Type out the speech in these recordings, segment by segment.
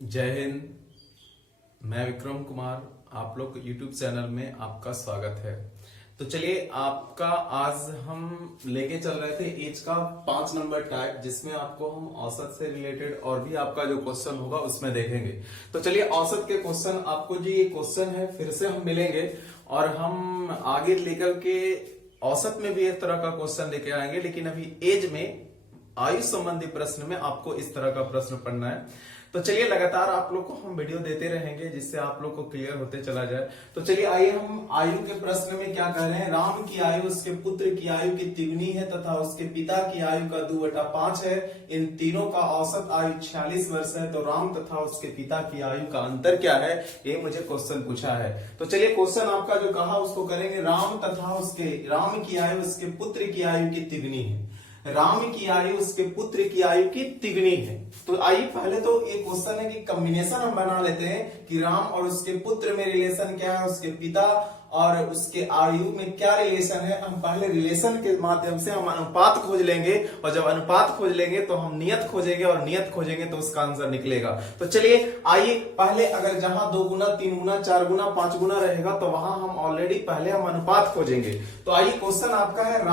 जय हिंद। मैं विक्रम कुमार, आप लोग यूट्यूब चैनल में आपका स्वागत है। तो चलिए, आपका आज हम लेके चल रहे थे एज का 5 नंबर टाइप, जिसमें आपको हम औसत से रिलेटेड और भी आपका जो क्वेश्चन होगा उसमें देखेंगे। तो चलिए, औसत के क्वेश्चन आपको जी ये क्वेश्चन है, फिर से हम मिलेंगे और हम आगे लेकर के औसत में भी इस तरह का क्वेश्चन लेके आएंगे, लेकिन अभी एज में आयु संबंधी प्रश्न में आपको इस तरह का प्रश्न पढ़ना है। तो चलिए, लगातार आप लोग को हम वीडियो देते रहेंगे जिससे आप लोग को क्लियर होते चला जाए। तो चलिए, आइए हम आयु के प्रश्न में क्या कह रहे हैं। राम की आयु उसके पुत्र की आयु की तिगुनी है तथा उसके पिता की आयु का 2/5 है। इन तीनों का औसत आयु 46 वर्ष है। तो राम तथा उसके पिता की आयु का अंतर क्या है, ये मुझे क्वेश्चन पूछा है। तो चलिए, क्वेश्चन आपका जो कहा उसको करेंगे। राम की आयु उसके पुत्र की आयु की तिगुनी है। राम की आयु उसके पुत्र की आयु की तिगुनी है। तो आइए पहले तो ये क्वेश्चन है कि कॉम्बिनेशन हम बना लेते हैं कि राम और उसके पुत्र में रिलेशन क्या है, उसके पिता और उसके आयु में क्या रिलेशन है। हम पहले रिलेशन के माध्यम से हम अनुपात खोज लेंगे, और जब अनुपात खोज लेंगे तो हम नियत खोजेंगे, और नियत खोजेंगे तो उसका आंसर निकलेगा। तो चलिए, आइए पहले अगर जहां 2 गुना 3 गुना 4 गुना 5 गुना रहेगा तो वहां हम ऑलरेडी पहले हम अनुपात खोजेंगे। तो आइए, क्वेश्चन आपका है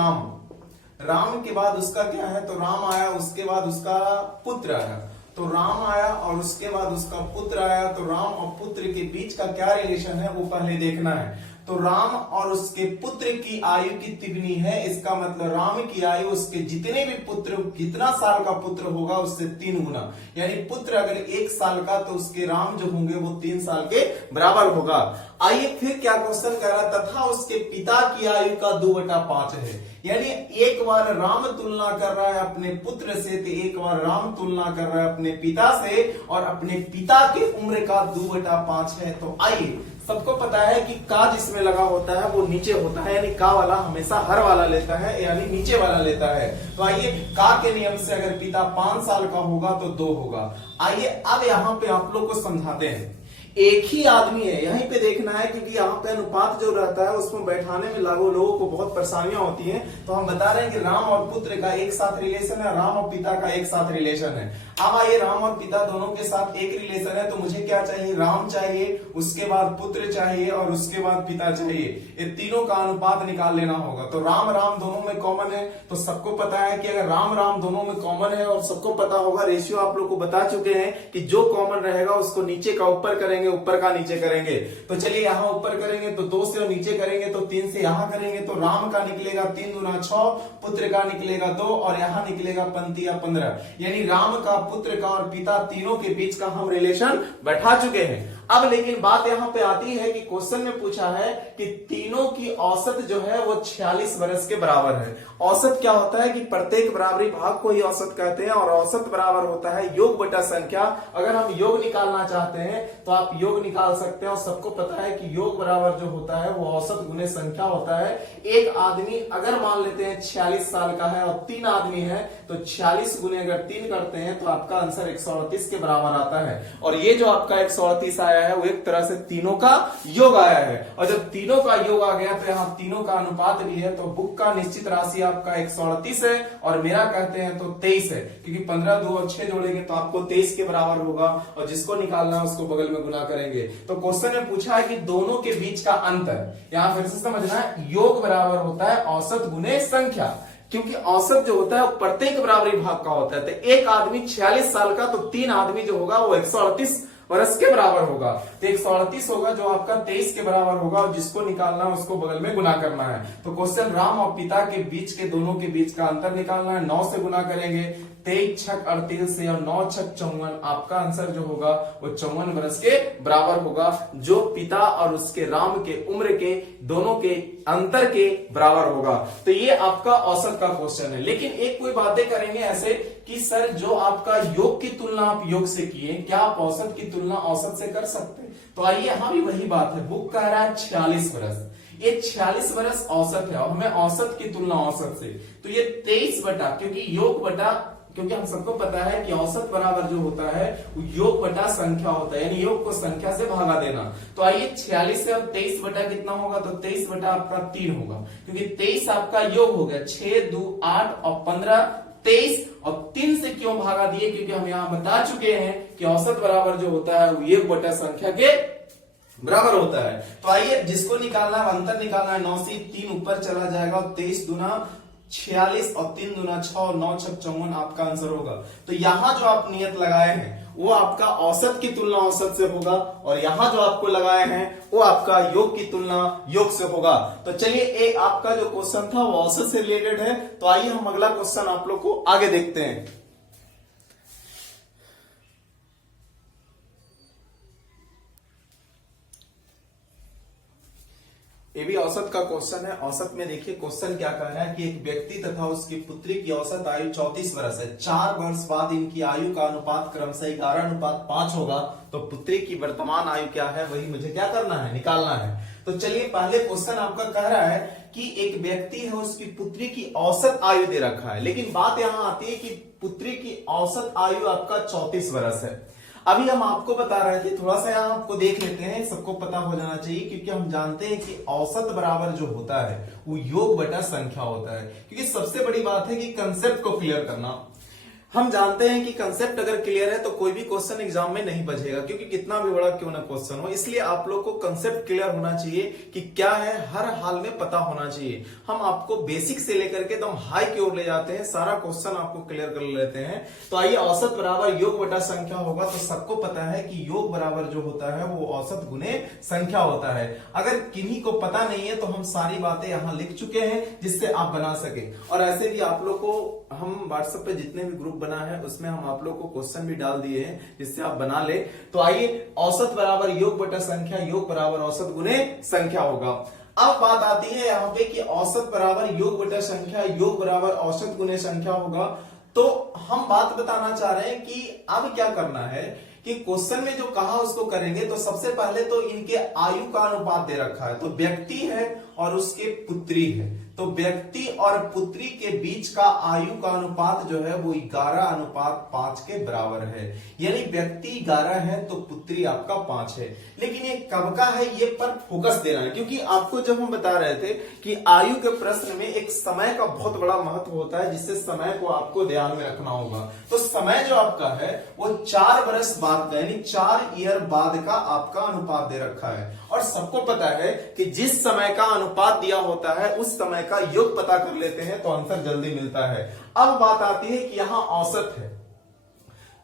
राम के बाद उसका क्या है, तो राम आया, उसके बाद उसका पुत्र आया। तो राम आया और उसके बाद उसका पुत्र आया। तो राम और पुत्र के बीच का क्या रिलेशन है वो पहले देखना है। तो राम और उसके पुत्र की आयु की तिगुनी है, इसका मतलब राम की आयु उसके जितने भी पुत्र, जितना साल का पुत्र होगा उससे 3 गुना, यानी पुत्र अगर 1 साल का तो उसके राम जो होंगे वो 3 साल के बराबर होगा। आइए फिर क्या क्वेश्चन कह रहा, तथा उसके पिता की आयु का 2/5 है। यानी एक बार राम तुलना कर रहा है अपने पुत्र से, तो एक बार राम तुलना कर रहा है अपने पिता से, और अपने पिता की उम्र का 2/5 है। तो आइए, सबको पता है कि का जिसमें लगा होता है वो नीचे होता है, यानी का वाला हमेशा हर वाला लेता है, यानी नीचे वाला लेता है। तो आइए, का के नियम से अगर पिता 5 साल का होगा तो 2 होगा। आइए अब यहाँ पे आप लोग को समझाते हैं। एक ही आदमी है, यहीं पे देखना है, क्योंकि यहाँ पे अनुपात जो रहता है उसमें बैठाने में लोगों को बहुत परेशानियां होती हैं। तो हम बता रहे हैं कि राम और पुत्र का एक साथ रिलेशन है, राम और पिता का एक साथ रिलेशन है। अब आइए, राम और पिता दोनों के साथ एक रिलेशन है, तो मुझे क्या चाहिए, राम चाहिए, उसके बाद पुत्र चाहिए और उसके बाद पिता चाहिए। ये तीनों का अनुपात निकाल लेना होगा। तो राम राम दोनों में कॉमन है, तो सबको पता है कि अगर राम राम दोनों में कॉमन है, और सबको पता होगा, रेशियो आप लोग को बता चुके हैं कि जो कॉमन रहेगा उसको नीचे का ऊपर करेंगे, ऊपर का नीचे करेंगे। तो चलिए, यहाँ ऊपर करेंगे तो 2 से नीचे करेंगे तो 3 से यहाँ करेंगे, तो राम का निकलेगा 3 दूना 6, पुत्र का निकलेगा 2, और यहाँ निकलेगा 15, यानी राम का, पुत्र का और पिता तीनों के बीच का हम रिलेशन बैठा चुके हैं। अब लेकिन बात यहाँ पे आती है कि क्वेश्चन में पूछा है कि तीनों की औसत जो है वो 46 वर्ष के बराबर है। औसत क्या होता है कि प्रत्येक बराबरी भाग को ही औसत कहते हैं, और औसत बराबर होता है योग बटा संख्या। अगर हम योग निकालना चाहते हैं तो आप योग निकाल सकते हैं, और सबको पता है कि योग बराबर जो होता है वो औसत गुने संख्या होता है। एक आदमी अगर मान लेते हैं 46 साल का है और 3 आदमी है, तो 46 गुने अगर 3 करते हैं तो आपका आंसर 138 के बराबर आता है। और ये जो आपका 138 आया है वो एक तरह से तीनों का योग आया है, और जब तीनों का योग आ गया तो यहाँ तीनों का अनुपात भी है। तो बुक का निश्चित राशि आपका 138 है, और मेरा कहते हैं तो 23 है, क्योंकि 15 2 और 6 जोड़ेंगे तो आपको 23 के बराबर होगा, और जिसको निकालना है उसको बगल में गुना करेंगे। तो क्वेश्चन में पूछा है कि दोनों के बीच का अंतर, यहाँ फिर से समझना है, योग बराबर होता है औसत गुने संख्या, क्योंकि औसत जो होता है वो प्रत्येक बराबरी भाग का होता है। तो एक आदमी 46 साल का, तो 3 आदमी जो होगा वो 138 वर्ष के बराबर होगा। तो 138 होगा जो आपका 23 के बराबर होगा, और जिसको निकालना है उसको बगल में गुना करना है। तो क्वेश्चन, राम और पिता के बीच के दोनों के बीच का अंतर निकालना है। 9 से गुना करेंगे, 23 छक 38 से, और 9 छक 54, आपका आंसर जो होगा वो 54 वर्ष के बराबर होगा, जो पिता और उसके राम के उम्र के दोनों के अंतर के बराबर होगा। तो ये आपका औसत का क्वेश्चन है। लेकिन एक कोई बातें करेंगे ऐसे कि सर, जो आपका योग की तुलना आप योग से किए, क्या आप औसत की तुलना औसत से कर सकते हैं? तो आइए, यहां भी वही बात है, बुक कह रहा है 46 वर्ष, ये 46 वर्ष औसत है, और हमें औसत की तुलना औसत से, तो ये 23 बटा, क्योंकि योग बटा, क्योंकि हम सबको पता है कि औसत बराबर जो होता है वो योग बटा संख्या होता है, यानी योग को संख्या से भागा देना। तो आइए, 46 से और 23 बटा कितना होगा, तो 23 बटा आपका 3 होगा, क्योंकि 23 आपका योग हो गया, 6 2 8 और 15 23 और 3 से क्यों भागा दिए, क्योंकि हम यहां बता चुके हैं कि औसत बराबर जो होता है वो योग बटा संख्या के बराबर होता है। तो आइए जिसको निकालना है, अंतर निकालना है, 9 से 3 ऊपर चला जाएगा और 23 दूना 46 और 3 दूना 6 और 9 6 54 आपका आंसर होगा। तो यहां जो आप नियत लगाए हैं वो आपका औसत की तुलना औसत से होगा, और यहां जो आपको लगाए हैं वो आपका योग की तुलना योग से होगा। तो चलिए एक आपका जो क्वेश्चन था वो औसत से रिलेटेड है। तो आइए हम अगला क्वेश्चन आप लोग को आगे देखते हैं। ये भी औसत का क्वेश्चन है। औसत में देखिए क्वेश्चन क्या कह रहा है कि एक व्यक्ति तथा उसकी पुत्री की औसत आयु 34 वर्ष है। 4 वर्ष बाद इनकी आयु का अनुपात क्रमशः 11:5 होगा। तो पुत्री की वर्तमान आयु क्या है वही मुझे क्या करना है, निकालना है। तो चलिए पहले क्वेश्चन आपका कह रहा है कि एक व्यक्ति है, उसकी पुत्री की औसत आयु दे रखा है, लेकिन बात यहां आती है कि पुत्री की औसत आयु आपका 34 वर्ष है। अभी हम आपको बता रहे थे, थोड़ा सा यहाँ आपको देख लेते हैं, सबको पता हो जाना चाहिए, क्योंकि हम जानते हैं कि औसत बराबर जो होता है वो योग बटा संख्या होता है। क्योंकि सबसे बड़ी बात है कि कंसेप्ट को क्लियर करना। हम जानते हैं कि कंसेप्ट अगर क्लियर है तो कोई भी क्वेश्चन एग्जाम में नहीं बचेगा, क्योंकि कितना भी बड़ा क्यों ना क्वेश्चन हो। इसलिए आप लोग को कंसेप्ट क्लियर होना चाहिए कि क्या है, हर हाल में पता होना चाहिए। हम आपको बेसिक से लेकर के एकदम हाई की ओर ले जाते हैं, सारा क्वेश्चन आपको क्लियर कर लेते हैं। तो आइए, औसत बराबर योग बटा संख्या होगा। तो सबको पता है कि योग बराबर जो होता है वो औसत गुने संख्या होता है। अगर किन्हीं को पता नहीं है तो हम सारी बातें यहाँ लिख चुके हैं जिससे आप बना सके। और ऐसे भी आप लोग को हम व्हाट्सएप पे जितने भी ग्रुप बना है उसमें हम आप लोग को क्वेश्चन भी डाल दिए हैं जिससे आप बना ले। तो आइए, औसत बराबर योग बटा संख्या, योग बराबर औसत गुने संख्या होगा। अब बात आती है यहाँ पे कि औसत बराबर योग बटा संख्या, योग बराबर औसत गुने संख्या होगा। तो हम बात बताना चाह रहे हैं कि अब क्या करना है कि क्वेश्चन में जो कहा उसको करेंगे। तो सबसे पहले तो इनके आयु का अनुपात दे रखा है। तो व्यक्ति है और उसके पुत्री है, तो व्यक्ति और पुत्री के बीच का आयु का अनुपात जो है वो 11:5 के बराबर है। यानी व्यक्ति 11 है तो पुत्री आपका 5 है। लेकिन ये कब का है ये पर फोकस देना है, क्योंकि आपको जब हम बता रहे थे कि आयु के प्रश्न में एक समय का बहुत बड़ा महत्व होता है, जिससे समय को आपको ध्यान में रखना होगा। तो समय जो आपका है वो 4 वर्ष बाद यानी 4 ईयर बाद का आपका अनुपात दे रखा है। और सबको पता है कि जिस समय का अनुपात दिया होता है उस समय का योग पता कर लेते हैं तो आंसर जल्दी मिलता है। अब बात आती है कि यहां औसत है,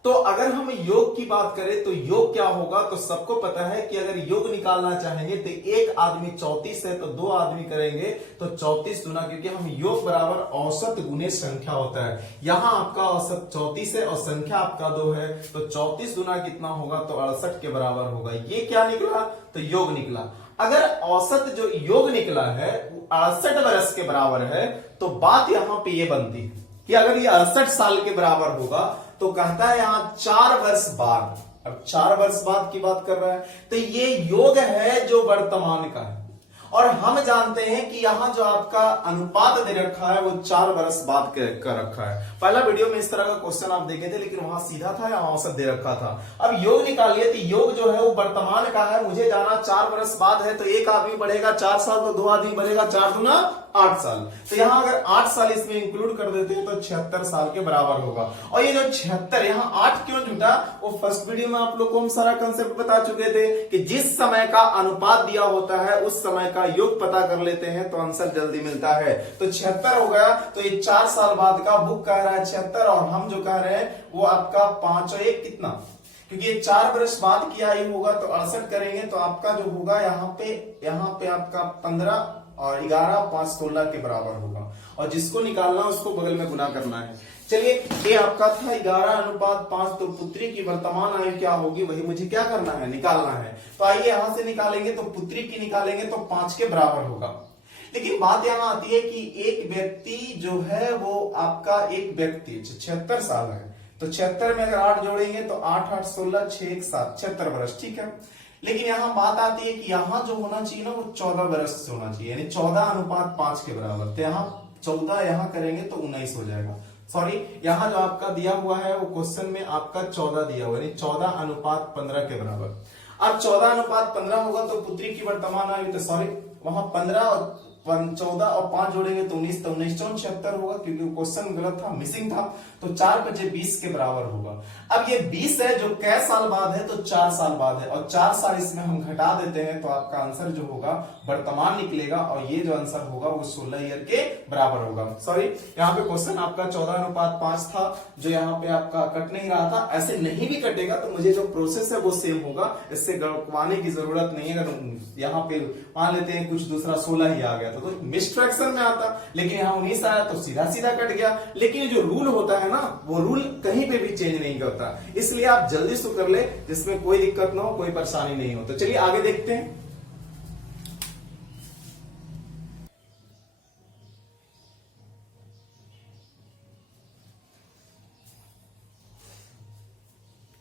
तो अगर हम योग की बात करें तो योग क्या होगा। तो सबको पता है कि अगर योग निकालना चाहेंगे तो एक आदमी 34 है तो 2 आदमी करेंगे तो 34 गुना, क्योंकि हम योग बराबर औसत गुने संख्या होता है। यहां आपका औसत 34 है और संख्या आपका 2 है, तो 34 गुना कितना होगा तो 68 के बराबर होगा। ये क्या निकला तो योग निकला। अगर औसत जो योग निकला है वो 68 वर्ष के बराबर है, तो बात यहां पे ये बनती है कि अगर ये 68 साल के बराबर होगा तो कहता है यहां 4 वर्ष बाद। अब 4 वर्ष बाद की बात कर रहा है, तो ये योग है जो वर्तमान का है। और हम जानते हैं कि यहां जो आपका अनुपात दे रखा है वो 4 वर्ष बाद का रखा है। पहला वीडियो में इस तरह का क्वेश्चन आप देखे थे, लेकिन वहां सीधा था, यहां औसत दे रखा था। अब योग निकालिए तो योग जो है वो वर्तमान का है। मुझे जाना 4 वर्ष बाद है, तो एक आदमी बढ़ेगा 4 साल तो 2 आदमी बढ़ेगा 4 दूना 8 साल। तो यहां अगर 8 साल इसमें इंक्लूड कर देते हैं तो 76 साल के बराबर होगा। और ये जो 76 यहां 8 क्यों जुटा, वो फर्स्ट वीडियो में आप लोग को हम सारा कंसेप्ट बता चुके थे कि जिस समय का अनुपात दिया होता है उस समय का योग पता कर लेते हैं तो आंसर जल्दी मिलता है। तो 76 हो गया, तो ये 4 साल बाद का बुक कह रहा है 76 और हम जो कह रहे हैं वो आपका 5 और 1 कितना, क्योंकि ये 4 वर्ष बाद की आयु होगा तो 68 करेंगे तो आपका जो होगा यहाँ पे आपका 15 और 11 5 16 के बराबर होगा। और जिसको निकालना उसको बगल में गुना करना है। चलिए, ये आपका था 11:5। तो पुत्री की वर्तमान आयु क्या होगी वही मुझे क्या करना है, निकालना है। तो आइए यहां से निकालेंगे, तो पुत्री की निकालेंगे तो 5 के बराबर होगा। लेकिन बात यहां आती है कि एक व्यक्ति जो है वो आपका एक व्यक्ति 76 साल है, तो 76 में अगर 8 जोड़ेंगे तो 8 8 16 6 1 7 76 वर्ष, ठीक है। लेकिन यहां बात आती है कि यहां जो होना चाहिए ना वो 14 वर्ष से होना चाहिए, यानी 14:5 के बराबर। तो यहाँ 14 यहां करेंगे तो 19 हो जाएगा। सॉरी, यहां जो आपका दिया हुआ है वो क्वेश्चन में आपका 14 दिया हुआ है, यानी 14:15 के बराबर। अब 14:15 होगा तो पुत्री की वर्तमान आयु, तो सॉरी वहां 15 और 14 और 5 जोड़ेंगे तो 19, तो 19 चौन 76 होगा, क्योंकि क्वेश्चन गलत था, मिसिंग था। तो 4 बचे 20 के बराबर होगा। अब ये 20 है जो कै साल बाद है, तो 4 साल बाद है, और 4 साल इसमें हम घटा देते हैं तो आपका आंसर जो होगा वर्तमान निकलेगा, और ये जो आंसर होगा वो 16 ईयर के बराबर होगा। सॉरी, यहाँ पे क्वेश्चन आपका 14:5 था, जो यहाँ पे आपका कट नहीं रहा था। ऐसे नहीं भी कटेगा तो मुझे जो प्रोसेस है वो सेम होगा, इससे गड़कवाने की जरूरत नहीं है। अगर यहाँ पे मान लेते हैं कुछ दूसरा 16 ही आ गया तो मिक्स्ड फ्रैक्शन में आता, लेकिन यहाँ 19 आया तो सीधा सीधा कट गया। लेकिन जो रूल होता है ना, वो रूल कहीं पे भी चेंज नहीं करता, इसलिए आप जल्दी से कर ले, जिसमें कोई दिक्कत ना हो, कोई परेशानी नहीं हो। तो चलिए आगे देखते हैं।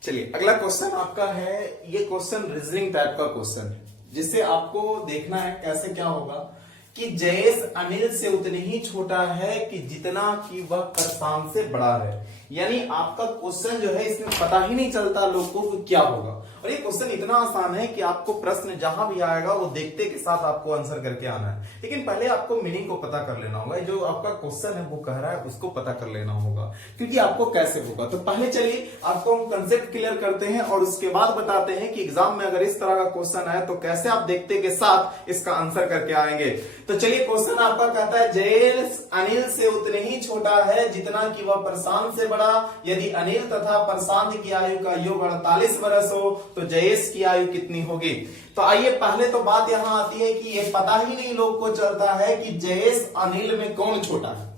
चलिए अगला क्वेश्चन आपका है, ये क्वेश्चन रीजनिंग टाइप का क्वेश्चन है, जिससे आपको देखना है कैसे क्या होगा कि जयेश अनिल से उतने ही छोटा है कि जितना कि वह प्रशांत से बड़ा है। यानी आपका क्वेश्चन जो है इसमें पता ही नहीं चलता लोगों को क्या होगा, और ये क्वेश्चन इतना आसान है कि आपको प्रश्न जहां भी आएगा वो देखते के साथ आपको आंसर करके आना है। लेकिन पहले आपको मीनिंग को पता कर लेना होगा, जो आपका क्वेश्चन है वो कह रहा है उसको पता कर लेना होगा, क्योंकि आपको कैसे होगा। तो पहले चलिए आपको हम कंसेप्ट क्लियर करते हैं और उसके बाद बताते हैं कि एग्जाम में अगर इस तरह का क्वेश्चन आए तो कैसे आप देखते के साथ इसका आंसर करके आएंगे। तो चलिए क्वेश्चन आपका कहता है जयेश अनिल से उतने ही छोटा है जितना कि वह प्रशांत से बड़ा। यदि अनिल तथा प्रशांत की आयु का योग 48 वर्ष हो तो जयेश की आयु कितनी होगी। तो आइए पहले तो बात यहां आती है कि ये पता ही नहीं लोग को चलता है कि जयेश अनिल में कौन छोटा है।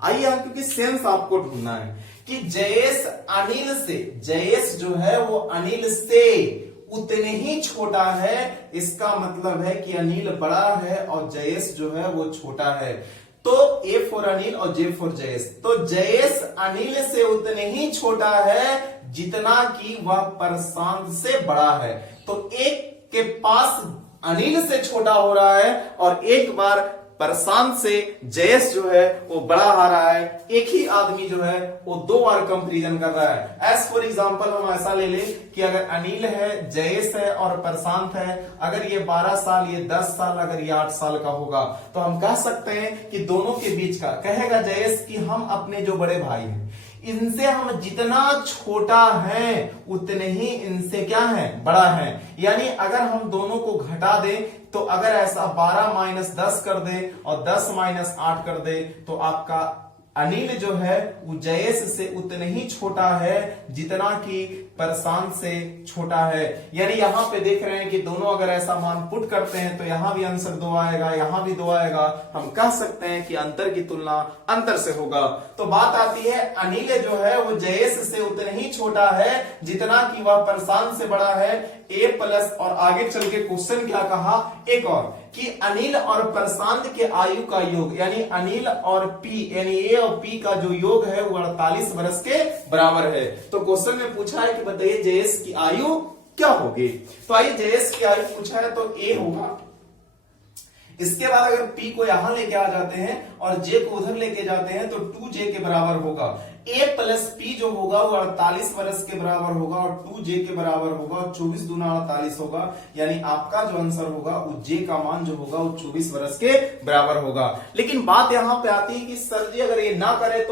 आइए यहां क्योंकि सेंस आपको ढूंढना है कि जयेश अनिल से, जयेश जो है वो अनिल से उतने ही छोटा है, इसका मतलब है कि अनिल बड़ा है और जयेश जो है वो छोटा है। तो ए फॉर अनिल और जे फॉर जयेश। तो जयेश अनिल से उतने ही छोटा है जितना कि वह प्रशांत से बड़ा है। तो एक के पास अनिल से छोटा हो रहा है और एक बार प्रशांत से जयेश जो है वो बड़ा आ रहा है। एक ही आदमी जो है वो 2 बार कंपैरिजन कर रहा है। एज फॉर एग्जांपल हम ऐसा ले ले कि अगर अनिल है, जयेश है और प्रशांत है, अगर ये 12 साल, ये 10 साल, अगर ये 8 साल का होगा तो हम कह सकते हैं कि दोनों के बीच का, कहेगा जयेश कि हम अपने जो बड़े भाई हैं इनसे हम जितना छोटा है उतने ही इनसे क्या है, बड़ा है। यानी अगर हम दोनों को घटा दें तो अगर ऐसा 12 - 10 कर दे और 10 - 8 कर दे तो आपका अनिल जो है वो जयेश से उतने ही छोटा है जितना कि प्रशांत से छोटा है। यानी यहां पे देख रहे हैं कि दोनों अगर ऐसा मान पुट करते हैं तो यहां भी आंसर 2 आएगा, यहां भी 2 आएगा। हम कह सकते हैं कि अंतर की तुलना अंतर से होगा। तो बात आती है अनिल जो है वो जयेश से उतने ही छोटा है जितना कि वह प्रशांत से बड़ा है। ए प्लस, और आगे चल के क्वेश्चन क्या कहा एक और, कि अनिल और प्रशांत के आयु का योग, यानी अनिल और पी, यानी ए और पी का जो योग है वो 48 वर्ष के बराबर है। तो क्वेश्चन में पूछा है कि बताइए जयेश की आयु क्या होगी। तो आइए जयेश की आयु पूछा है तो ए होगा। इसके बाद अगर P को यहां लेके आ जाते हैं और J को उधर लेके जाते हैं तो 2J के बराबर होगा। A प्लस P जो होगा वो 48 वर्ष के बराबर होगा और 2J के बराबर होगा और 24 दूना 48 होगा। यानी आपका जो आंसर होगा वो J का मान जो होगा वो 24 वर्ष के बराबर होगा। लेकिन बात यहां पे आती है कि सर जी अगर ये ना करे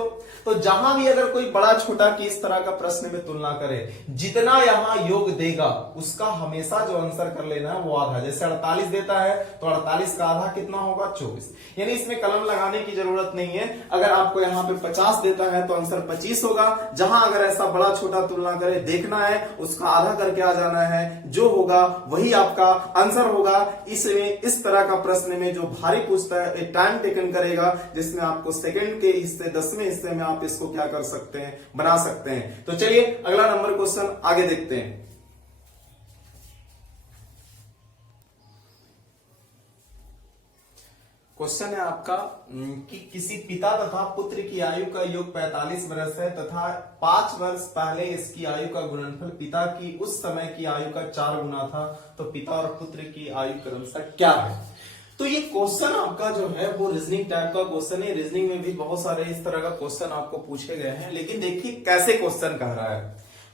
तो जहां भी अगर कोई बड़ा छोटा की इस तरह का प्रश्न में तुलना करे, जितना यहां योग देगा उसका हमेशा जो आंसर कर लेना है वो आधा। जैसे 48 देता है तो 48 का आधा कितना होगा, 24। यानी इसमें कलम लगाने की जरूरत नहीं है। अगर आपको यहाँ पे 50 देता है तो आंसर 25 होगा। जहां अगर ऐसा बड़ा छोटा तुलना करे, देखना है उसका आधा करके आ जाना है, जो होगा वही आपका आंसर होगा। इसमें इस तरह का प्रश्न में जो भारी पूछता है टाइम टेकन करेगा, जिसमें आपको सेकंड के हिस्से 10वें हिस्से में आप इसको क्या कर सकते हैं, बना सकते हैं। तो चलिए अगला नंबर क्वेश्चन आगे देखते हैं। क्वेश्चन है आपका कि किसी पिता तथा पुत्र की आयु का योग 45 वर्ष है तथा 5 वर्ष पहले इसकी आयु का गुणनफल पिता की उस समय की आयु का 4 गुना था, तो पिता और पुत्र की आयु क्रमशः क्या है। तो ये क्वेश्चन आपका जो है वो रीजनिंग टाइप का क्वेश्चन है। रीजनिंग में भी बहुत सारे इस तरह का क्वेश्चन आपको पूछे गए हैं, लेकिन देखिए कैसे क्वेश्चन कह रहा है।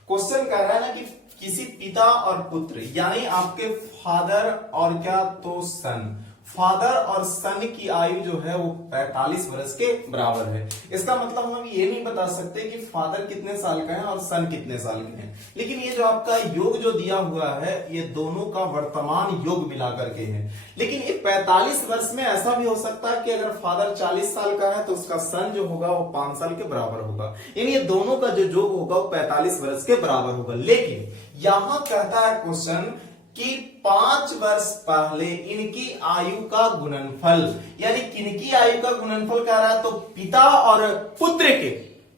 क्वेश्चन कह रहा है ना कि किसी पिता और पुत्र, यानी आपके फादर और क्या तो सन, फादर और सन की आयु जो है वो 45 वर्ष के बराबर है। इसका मतलब हम ये नहीं बता सकते कि फादर कितने साल का है और सन कितने साल के हैं, लेकिन ये जो आपका योग जो दिया हुआ है ये दोनों का वर्तमान योग मिला करके है। लेकिन ये 45 वर्ष में ऐसा भी हो सकता है कि अगर फादर 40 साल का है तो उसका सन जो होगा वो 5 साल के बराबर होगा, यानी ये दोनों का जो योग होगा वो 45 वर्ष के बराबर होगा। लेकिन यहां कहता है क्वेश्चन कि 5 वर्ष पहले इनकी आयु का गुणनफल, यानी किनकी आयु का गुणनफल कह रहा है, तो पिता और पुत्र के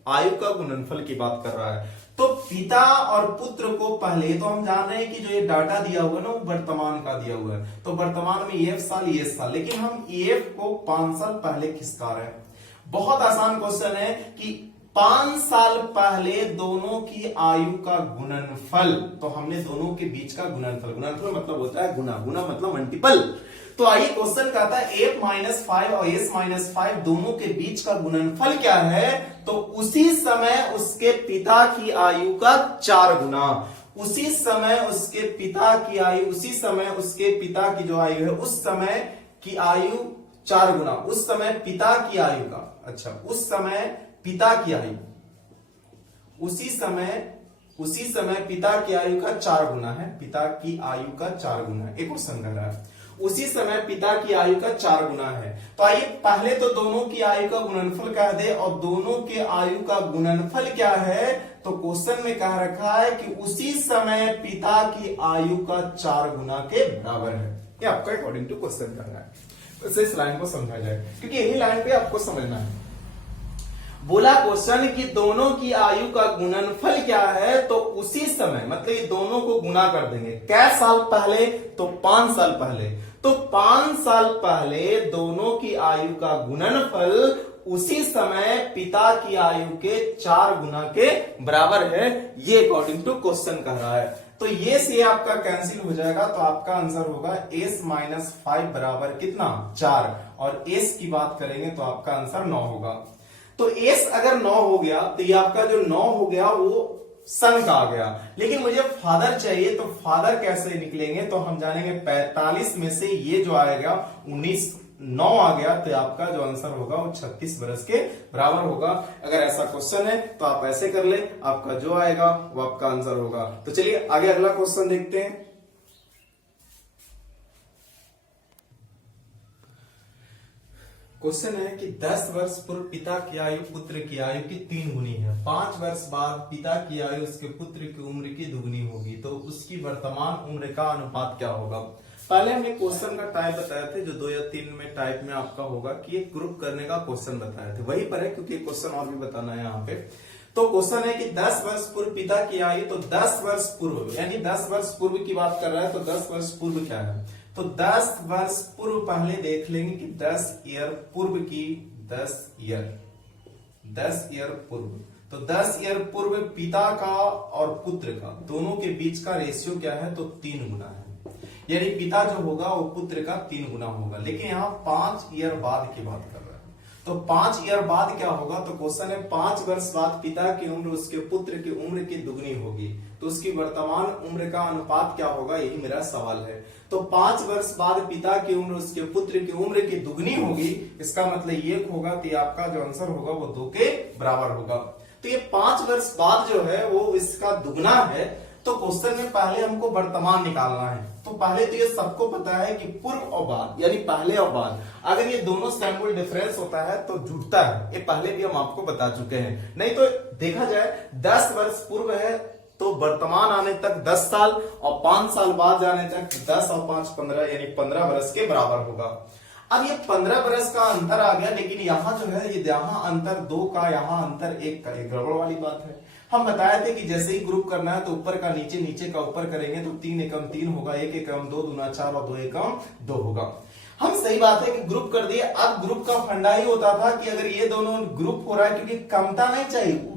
आयु का गुणनफल की बात कर रहा है। तो पिता और पुत्र को पहले, तो हम जान रहे हैं कि जो ये डाटा दिया हुआ है ना वो वर्तमान का दिया हुआ है, तो वर्तमान में EF साल ये साल, लेकिन हम EF को 5 साल पहले खिसका रहे हैं। बहुत आसान क्वेश्चन है कि 5 साल पहले दोनों की आयु का गुणनफल, तो हमने दोनों के बीच का गुणनफल, गुणनफल मतलब होता है गुना, गुना मतलब मल्टीपल। तो आइए क्वेश्चन कहता है F-5 और S-5 दोनों के बीच का गुणनफल क्या है, तो उसी समय उसके पिता की आयु का 4 गुना, उसी समय उसके पिता की आयु, उसी समय उसके पिता की जो आयु है उस समय की आयु 4 गुना, उस समय पिता की आयु का, अच्छा उस समय पिता की आयु, उसी समय पिता की आयु का 4 गुना है, पिता की आयु का 4 गुना है। एक क्वेश्चन कर रहा है उसी समय पिता की आयु का 4 गुना है। तो आइए पहले तो दोनों की आयु का गुणनफल कह दे, और दोनों के आयु का गुणनफल क्या है, तो क्वेश्चन में कह रखा है कि उसी समय पिता की आयु का 4 गुना के बराबर है। ये आपका अकॉर्डिंग टू क्वेश्चन कर रहा है, तो इस लाइन को समझा जाए क्योंकि यही लाइन पे आपको समझना है। बोला क्वेश्चन कि दोनों की आयु का गुणनफल क्या है, तो उसी समय मतलब ये दोनों को गुना कर देंगे, कै साल पहले, तो 5 साल पहले, तो 5 साल पहले दोनों की आयु का गुणनफल उसी समय पिता की आयु के 4 गुना के बराबर है। ये अकॉर्डिंग टू क्वेश्चन कह रहा है। तो ये से आपका कैंसिल हो जाएगा, तो आपका आंसर होगा S-5 बराबर कितना 4, और S की बात करेंगे तो आपका आंसर 9 होगा। तो S अगर 9 हो गया तो ये आपका जो 9 हो गया वो सन का आ गया, लेकिन मुझे फादर चाहिए, तो फादर कैसे निकलेंगे, तो हम जानेंगे 45 में से ये जो आएगा 9 आ गया, तो आपका जो आंसर होगा वो 36 वर्ष के बराबर होगा। अगर ऐसा क्वेश्चन है तो आप ऐसे कर ले, आपका जो आएगा वो आपका आंसर होगा। तो चलिए आगे अगला क्वेश्चन देखते हैं। क्वेश्चन है कि 10 वर्ष पूर्व पिता की आयु पुत्र की आयु की 3 गुनी है, 5 वर्ष बाद पिता की आयु उसके पुत्र की उम्र की दुगनी होगी, तो उसकी वर्तमान उम्र का अनुपात क्या होगा। पहले हमने क्वेश्चन का टाइप बताया थे, जो 2 या 3 में टाइप में आपका होगा कि एक ग्रुप करने का क्वेश्चन बताए थे, वही पर है क्योंकि क्वेश्चन और भी बताना है यहाँ पे। तो क्वेश्चन है कि 10 वर्ष पूर्व पिता की आयु, तो 10 वर्ष पूर्व यानी 10 वर्ष पूर्व की बात कर रहा है, तो 10 वर्ष पूर्व क्या है, तो 10 वर्ष पूर्व पहले देख लेंगे कि 10 ईयर पूर्व की 10 ईयर पूर्व, तो 10 ईयर पूर्व पिता का और पुत्र का दोनों के बीच का रेशियो क्या है, तो 3 गुना है, यानी पिता जो होगा वो पुत्र का 3 गुना होगा। लेकिन यहाँ 5 ईयर बाद की बात कर रहा है, तो 5 ईयर बाद क्या होगा, तो क्वेश्चन है 5 वर्ष बाद पिता की उम्र उसके पुत्र की उम्र की दुगनी होगी, तो उसकी वर्तमान उम्र का अनुपात क्या होगा, यही मेरा सवाल है। तो 5 वर्ष बाद पिता की उम्र उसके पुत्र की उम्र की दुगनी होगी, इसका मतलब ये होगा, तो आपका जो आंसर होगा वो 2 के बराबर होगा। तो ये 5 वर्ष बाद जो है वो इसका दुगना है, तो क्वेश्चन में पहले हमको वर्तमान निकालना है। तो पहले तो ये सबको पता है कि पूर्व और बाद यानी पहले और बाद, अगर ये दोनों सैंपल डिफरेंस होता है तो जुड़ता है, ये पहले भी हम आपको बता चुके हैं। नहीं तो देखा जाए 10 वर्ष पूर्व है तो वर्तमान आने तक 10 साल, और 5 साल बाद जाने तक 10 और 5 15 यानी 15 वर्ष के बराबर होगा। अब ये 15 वर्ष का अंतर आ गया, लेकिन यहाँ जो है ये यहाँ अंतर 2 का, यहाँ अंतर 1 का, एक गड़बड़ वाली बात है। हम बताए थे कि जैसे ही ग्रुप करना है तो ऊपर का नीचे, नीचे का ऊपर करेंगे, तो 3 एकम 3 होगा, 1 एकम 2 दूना 4 और 2 एकम 2 होगा। हम सही बात है कि ग्रुप कर दिए। अब ग्रुप का फंडा ही होता था कि अगर ये दोनों ग्रुप हो रहा है, क्योंकि कमता नहीं चाहिए,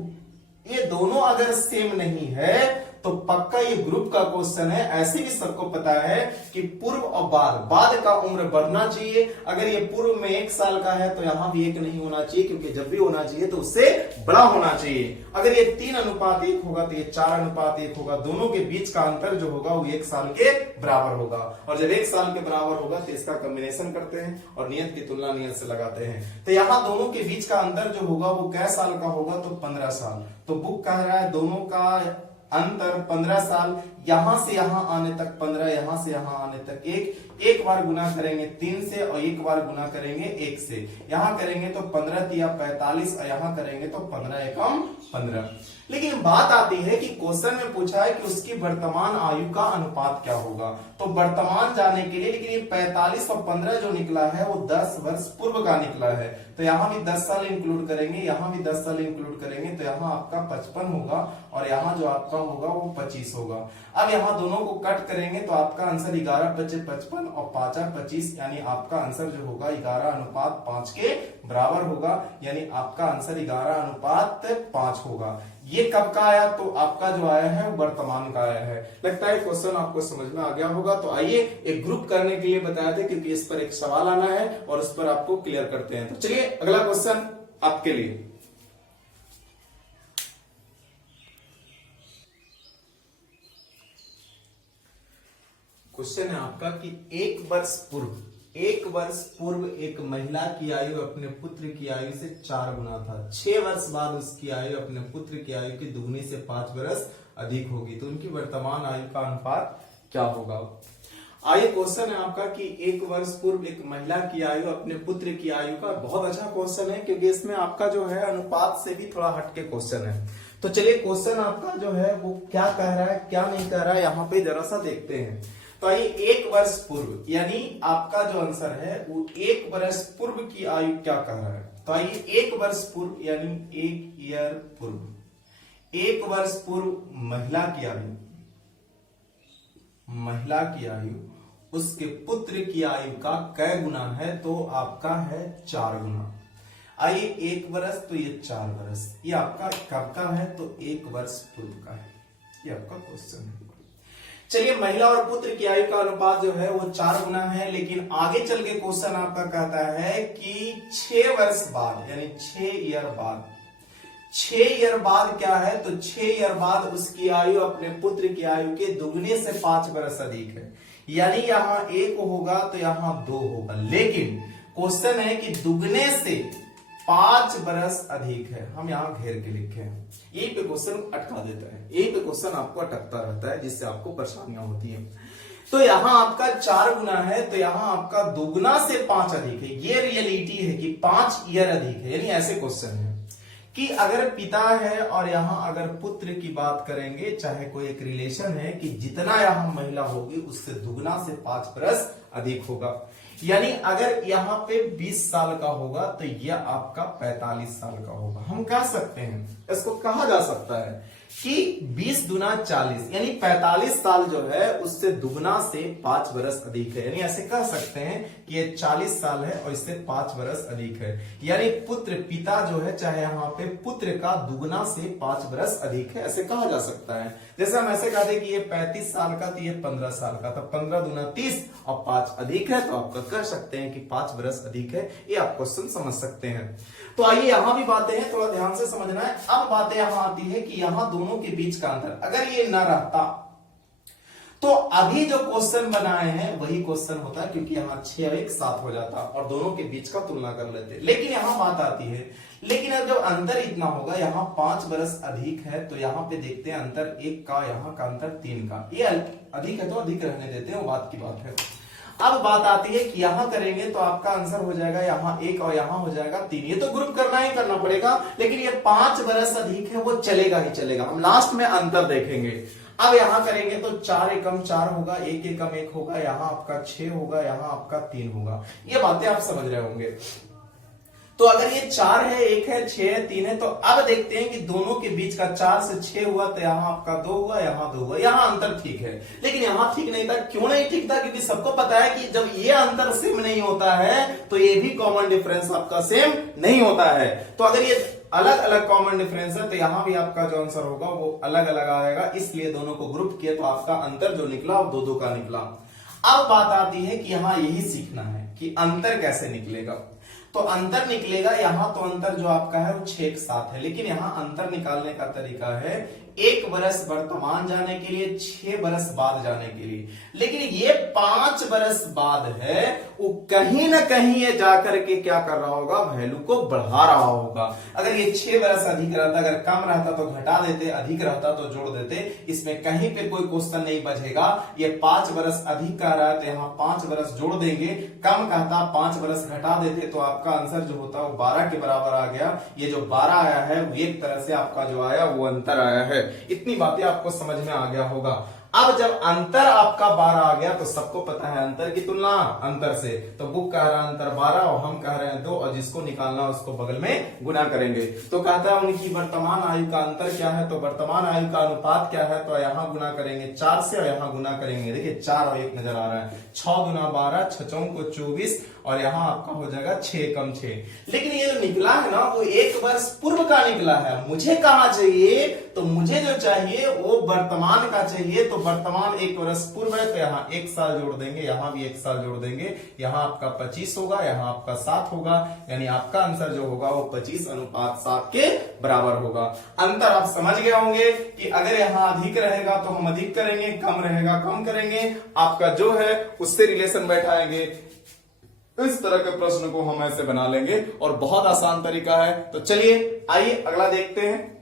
ये दोनों अगर सेम नहीं है तो पक्का ये ग्रुप का क्वेश्चन है। ऐसे भी सबको पता है कि पूर्व और बाद का उम्र बढ़ना चाहिए। अगर ये पूर्व में 1 साल का है तो यहां भी 1 नहीं होना चाहिए, क्योंकि जब भी होना चाहिए तो उससे बड़ा होना चाहिए। अगर ये 3:1 होगा तो ये 4:1 होगा। दोनों के बीच का अंतर जो होगा वो 1 साल के बराबर होगा, और जब 1 साल के बराबर होगा तो इसका कॉम्बिनेशन करते हैं और नियत की तुलना नियत से लगाते हैं। तो यहाँ दोनों के बीच का अंतर जो होगा वो कै साल का होगा, तो 15 साल। तो बुक कह रहा है दोनों का अंतर 15 साल। यहां से यहां आने तक 15, यहां से यहां आने तक 1। एक बार गुना करेंगे 3 से और एक बार गुना करेंगे 1 से। यहां करेंगे तो 15 या 45 और यहां करेंगे तो 15 एकम 15। लेकिन बात आती है कि क्वेश्चन में पूछा है कि उसकी वर्तमान आयु का अनुपात क्या होगा। तो वर्तमान जाने के लिए, लेकिन ये 45 और 15 जो निकला है वो 10 वर्ष पूर्व का निकला है। तो यहाँ भी 10 साल इंक्लूड करेंगे, यहाँ भी 10 साल इंक्लूड करेंगे, तो यहाँ आपका 55 होगा और यहाँ जो आपका होगा वो 25 होगा। अब यहाँ दोनों को कट करेंगे तो आपका आंसर 11 × 5 = 55 और 5 × 25, यानी आपका आंसर जो होगा 11:5 के बराबर होगा। यानी आपका आंसर 11:5 होगा। ये कब का आया, तो आपका जो आया है वो वर्तमान का आया है। लगता है क्वेश्चन आपको समझ में आ गया होगा। तो आइए एक ग्रुप करने के लिए बताया थे, क्योंकि इस पर एक सवाल आना है और उस पर आपको क्लियर करते हैं। तो चलिए अगला क्वेश्चन आपके लिए। क्वेश्चन है आपका कि 1 वर्ष पूर्व एक महिला की आयु अपने पुत्र की आयु से 4 गुना था। 6 वर्ष बाद उसकी आयु अपने पुत्र की आयु की दुगनी से 5 वर्ष अधिक होगी, तो उनकी वर्तमान आयु का अनुपात क्या होगा। आइए क्वेश्चन है आपका कि 1 वर्ष पूर्व एक महिला की आयु अपने पुत्र की आयु का। बहुत अच्छा क्वेश्चन है, क्योंकि इसमें आपका जो है अनुपात से भी थोड़ा हटके क्वेश्चन है। तो चलिए क्वेश्चन आपका जो है वो क्या कह रहा है क्या नहीं कह रहा है, यहाँ पे जरा सा देखते हैं। तो आइए 1 वर्ष पूर्व, यानी आपका जो आंसर है वो 1 वर्ष पूर्व की आयु क्या कह रहा है। तो आइए 1 वर्ष पूर्व यानी 1 ईयर पूर्व, 1 वर्ष पूर्व महिला की आयु उसके पुत्र की आयु का कै गुना है, तो आपका है 4 गुना। आइए 1 वर्ष तो ये 4 वर्ष, ये आपका कब का है, तो 1 वर्ष पूर्व का है। ये आपका क्वेश्चन है। चलिए महिला और पुत्र की आयु का अनुपात जो है वो 4 गुना है, लेकिन आगे चल के क्वेश्चन आपका कहता है कि 6 वर्ष बाद यानी 6 ईयर बाद, 6 ईयर बाद क्या है, तो 6 ईयर बाद उसकी आयु अपने पुत्र की आयु के दुगने से 5 वर्ष अधिक है। यानी यहाँ 1 होगा तो यहाँ 2 होगा, लेकिन क्वेश्चन है कि दुगने से 5 वर्ष अधिक है। हम यहाँ घेर के लिखे हैं, यही पे क्वेश्चन अटका देता है, यही पे क्वेश्चन आपको अटकता रहता है, जिससे आपको परेशानियां होती हैं। तो यहाँ आपका 4 गुना है, तो यहाँ आपका दुगना से 5 अधिक है। ये रियलिटी है कि 5 ईयर अधिक है। यानी ऐसे क्वेश्चन है कि अगर पिता है और यहाँ अगर पुत्र की बात करेंगे, चाहे कोई एक रिलेशन है कि जितना यहाँ महिला होगी उससे दुगना से 5 वर्ष अधिक होगा। यानी अगर यहाँ पे 20 साल का होगा तो यह आपका 45 साल का होगा। हम कह सकते हैं, इसको कहा जा सकता है कि 20 दूना 40 यानी 45 साल जो है उससे दुगना से 5 वर्ष अधिक है। यानी ऐसे कह सकते हैं कि ये 40 साल है और इससे 5 वर्ष अधिक है। यानी पुत्र पिता जो है, चाहे यहाँ पे पुत्र का दुगना से 5 वर्ष अधिक है, ऐसे कहा जा सकता है। जैसे हम ऐसे कहते कि ये 35 साल का तो ये 15 साल का, तो 15 दूना 30 और 5 अधिक है, तो आपका कर सकते हैं कि 5 वर्ष अधिक है। ये आप क्वेश्चन समझ सकते हैं। तो आइए यहां भी बातें हैं, थोड़ा ध्यान से समझना है। अब बातें यहां आती है कि यहां दोनों के बीच का अंतर अगर ये ना रहता तो अभी जो क्वेश्चन बनाए हैं वही क्वेश्चन होता, क्योंकि यहाँ 6 और 1 7 हो जाता और दोनों के बीच का तुलना कर लेते। लेकिन यहाँ बात आती है, लेकिन अब जब अंतर इतना होगा, यहाँ 5 वर्ष अधिक है, तो यहाँ पे देखते हैं अंतर 1 का, यहाँ का अंतर 3 का। ये अधिक है तो अधिक रहने देते हैं, वो बात की बात है। अब बात आती है कि यहां करेंगे तो आपका आंसर हो जाएगा यहाँ 1 और यहाँ हो जाएगा 3। ये तो ग्रुप करना ही करना पड़ेगा, लेकिन ये 5 वर्ष अधिक है वो चलेगा ही चलेगा। हम लास्ट में अंतर देखेंगे। अब यहां करेंगे तो 4 एकम 4 होगा, 1 एकम 1 होगा, यहाँ आपका 6 होगा, यहाँ आपका 3 होगा। ये बातें आप समझ रहे होंगे। तो अगर ये 4 है, 1 है, 6 है, 3 है, तो अब देखते हैं कि दोनों के बीच का 4 से 6 हुआ तो यहाँ आपका 2 हुआ, यहाँ 2 हुआ। यहाँ अंतर ठीक है, लेकिन यहाँ ठीक नहीं था। क्यों नहीं ठीक था? क्योंकि सबको पता है कि जब ये अंतर सेम नहीं होता है तो ये भी कॉमन डिफरेंस आपका सेम नहीं होता है। तो अगर ये अलग अलग कॉमन डिफरेंस है, तो यहां भी आपका जो आंसर होगा वो अलग अलग आएगा, इसलिए दोनों को ग्रुप किए तो आपका अंतर जो निकला वो 2-2 का निकला। अब बात आती है कि यहां यही सीखना है कि अंतर कैसे निकलेगा। तो अंतर निकलेगा, यहां तो अंतर जो आपका है वो 6 के साथ है, लेकिन यहां अंतर निकालने का तरीका है 1 बरस वर्तमान जाने के लिए, 6 बरस बाद जाने के लिए। लेकिन ये 5 बरस बाद है, वो कहीं ना कहीं ये जाकर के क्या कर रहा होगा, वैल्यू को बढ़ा रहा होगा। अगर ये 6 बरस अधिक रहता, अगर कम रहता तो घटा देते, अधिक रहता तो जोड़ देते, इसमें कहीं पे कोई क्वेश्चन नहीं बचेगा। ये 5 बरस अधिक कह रहा है तो यहाँ 5 बरस जोड़ देंगे, कम कहता 5 बरस घटा देते, तो आपका आंसर जो होता है वो 12 के बराबर आ गया। ये जो 12 आया है वो एक तरह से आपका जो आया वो अंतर आया है। इतनी बातें आपको समझ में आ गया होगा। अब जब अंतर आपका 12 आ गया तो सबको पता है अंतर की तुलना अंतर से, तो बुक कह रहा है अंतर 12 और हम कह रहे हैं 2, और जिसको निकालना उसको बगल में गुना करेंगे। तो कहता है उनकी वर्तमान आयु का अंतर क्या है, तो वर्तमान आयु का अनुपात क्या है, तो यहाँ गुना करेंगे 4 से और यहाँ गुना करेंगे, देखिए 4 और 1 नजर आ रहा है, 6 गुना 12, 6 चौक को 24 और यहाँ आपका हो जाएगा 6 कम 6। लेकिन ये जो निकला है ना वो 1 वर्ष पूर्व का निकला है। मुझे कहाँ चाहिए, तो मुझे जो चाहिए वो वर्तमान का चाहिए, तो वर्तमान 1 वर्ष पूर्व है, तो यहाँ 1 साल जोड़ देंगे, यहाँ भी 1 साल जोड़ देंगे, यहाँ आपका 25 होगा, यहाँ आपका 7 होगा, यानी आपका आंसर जो होगा वो 25:7 के बराबर होगा। अंतर आप समझ गए होंगे कि अगर यहाँ अधिक रहेगा तो हम अधिक करेंगे, कम रहेगा कम करेंगे, आपका जो है उससे रिलेशन बैठाएंगे। इस तरह के प्रश्न को हम ऐसे बना लेंगे और बहुत आसान तरीका है। तो चलिए आइए अगला देखते हैं।